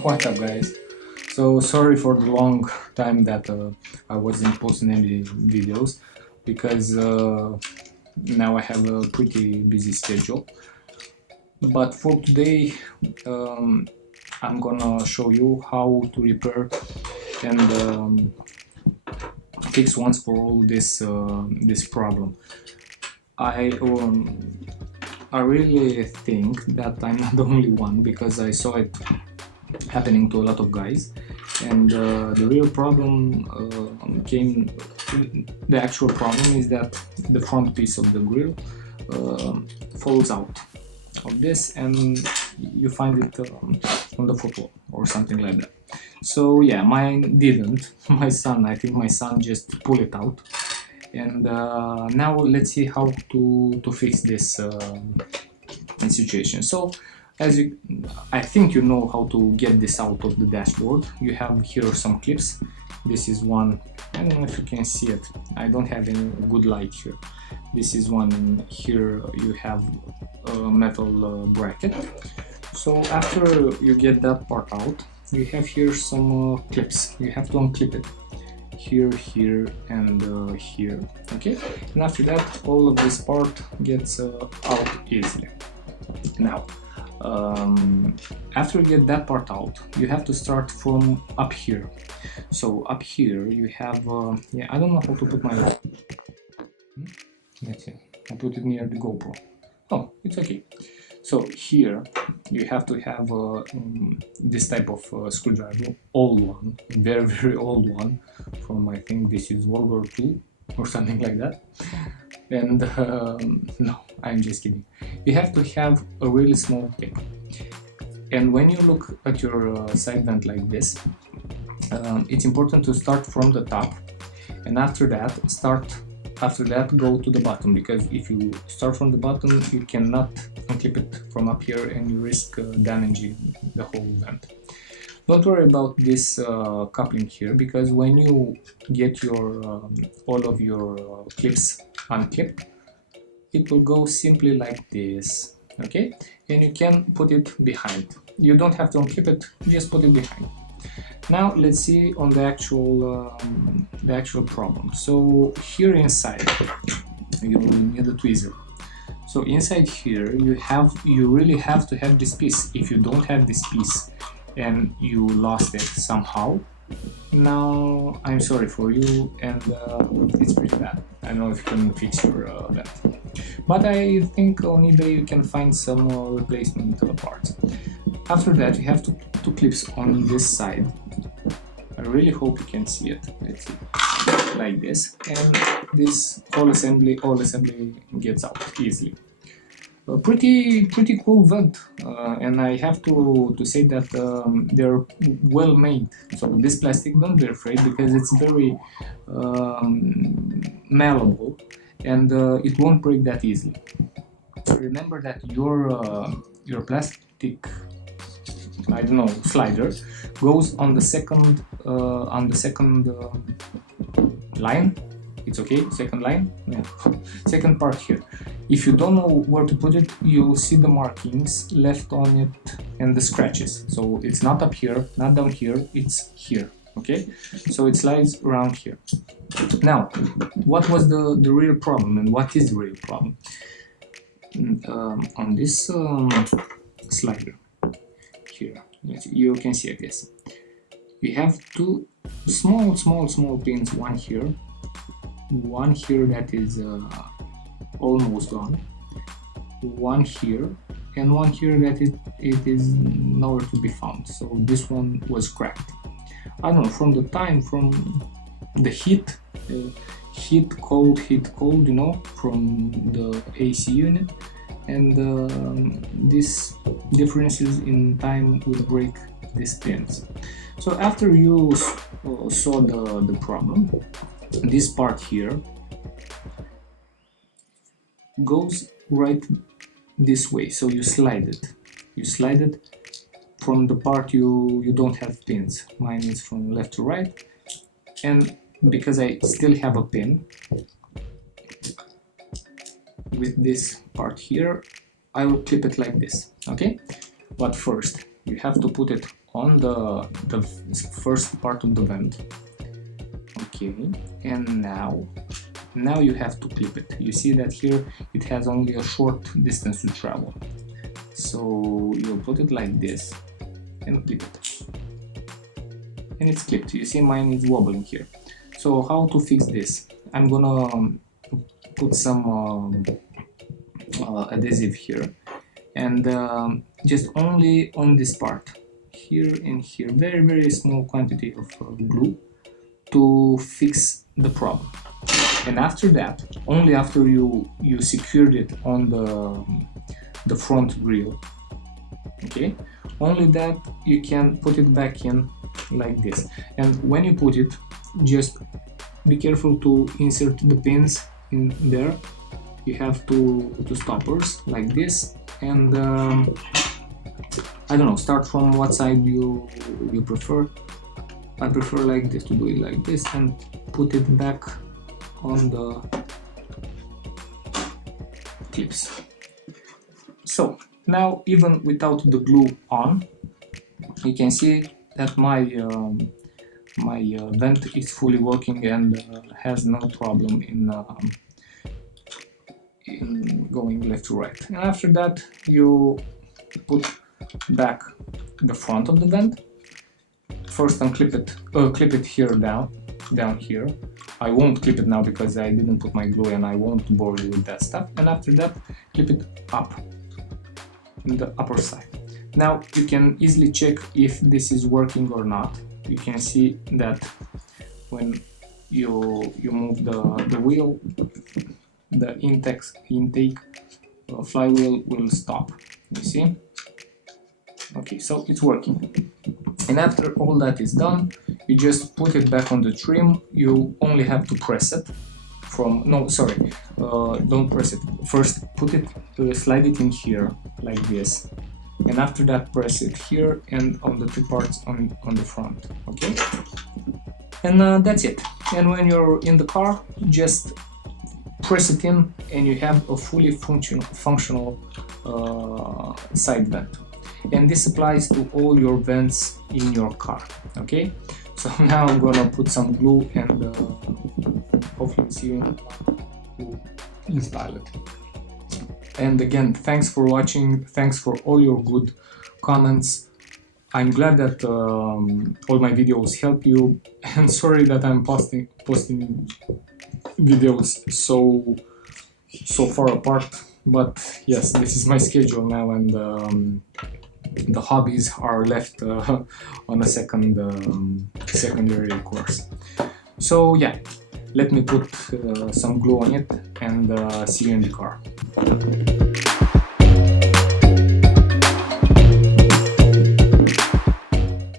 What's up, guys? So sorry for the long time that I wasn't posting any videos because now I have a pretty busy schedule. But for today, I'm gonna show you how to repair and fix once for all this problem. I really think that I'm not the only one, because I saw it happening to a lot of guys, and the real problem the actual problem is that the front piece of the grill falls out of this, and you find it on the footwall or something like that. So yeah, mine didn't. I think my son just pulled it out, and now let's see how to fix this situation. So I think you know how to get this out of the dashboard. You have here some clips. This is one. I don't know if you can see it. I don't have any good light here. This is one. Here you have a metal bracket. So after you get that part out, you have here some clips. You have to unclip it. Here, and here. Okay, and after that, all of this part gets out easily. Now, after you get that part out, you have to start from up here. So up here you have yeah, I don't know how to put my let's see, I put it near the GoPro. Oh, it's okay. So here you have to have this type of screwdriver, old one, very old one, from, I think this is World War II or something like that. And no, I'm just kidding. You have to have a really small tip. And when you look at your side vent like this, it's important to start from the top, and after that go to the bottom, because if you start from the bottom, you cannot unclip it from up here and you risk damaging the whole vent. Don't worry about this coupling here, because when you get your all of your clips unclipped, it will go simply like this. Okay, and you can put it behind. You don't have to unclip it, just put it behind. Now let's see on the actual problem. So here inside you need a tweezer. So inside here you really have to have this piece. If you don't have this piece and you lost it somehow, now I'm sorry for you, and it's pretty bad. I don't know if you can fix your that, but I think on eBay you can find some replacement parts. After that, you have two clips on this side. I really hope you can see it. Let's see, like this, and this whole assembly gets out easily. A pretty cool vent, and I have to say that they're well made. So this plastic, don't be afraid, because it's very malleable, and it won't break that easily. Remember that your plastic, I don't know, slider goes on the second line. It's okay, second line, yeah. Second part here. If you don't know where to put it, you'll see the markings left on it and the scratches. So it's not up here, not down here, it's here. Okay, so it slides around here. Now, what was the real problem, and what is the real problem? On this slider here, you can see, I guess, we have two small pins, one here that is almost gone, one here, and one here that it is nowhere to be found. So this one was cracked. I don't know, from the heat, cold, you know, from the AC unit, and these differences in time will break these pins. So after you saw the problem, this part here goes right this way. So you slide it from the part you don't have pins. Mine is from left to right, and because I still have a pin with this part here, I will clip it like this. Okay, but first you have to put it on the first part of the vent. Okay, and now you have to clip it. You see that here it has only a short distance to travel. So you'll put it like this and clip it. And it's clipped. You see mine is wobbling here. So how to fix this? I'm gonna put some adhesive here, and just only on this part, here and here, very small quantity of glue to fix the problem. And after that, only after you secured it on the front grill, okay, only that you can put it back in like this. And when you put it, just be careful to insert the pins in there. You have two stoppers like this, and I don't know, start from what side you prefer. I prefer like this, to do it like this, and put it back on the clips. So now, even without the glue on, you can see that my vent is fully working and has no problem in going left to right. And after that, you put back the front of the vent. First, unclip it, clip it here down here. I won't clip it now because I didn't put my glue and I won't bore you with that stuff. And after that, clip it up in the upper side. Now you can easily check if this is working or not. You can see that when you move the wheel, the intake flywheel will stop. You see? Okay, so it's working. And after all that is done, you just put it back on the trim. You only have to press it from, no, sorry, don't press it. First put it, slide it in here like this, and after that press it here and on the two parts on the front, okay? And that's it. And when you're in the car, just press it in and you have a fully functional side vent. And this applies to all your vents in your car, okay? So now I'm gonna put some glue and hopefully see you to install it. And again, thanks for watching, thanks for all your good comments. I'm glad that all my videos help you, and sorry that I'm posting videos so far apart, but yes, this is my schedule now, and the hobbies are left on a secondary course. So yeah, let me put some glue on it and see you in the car.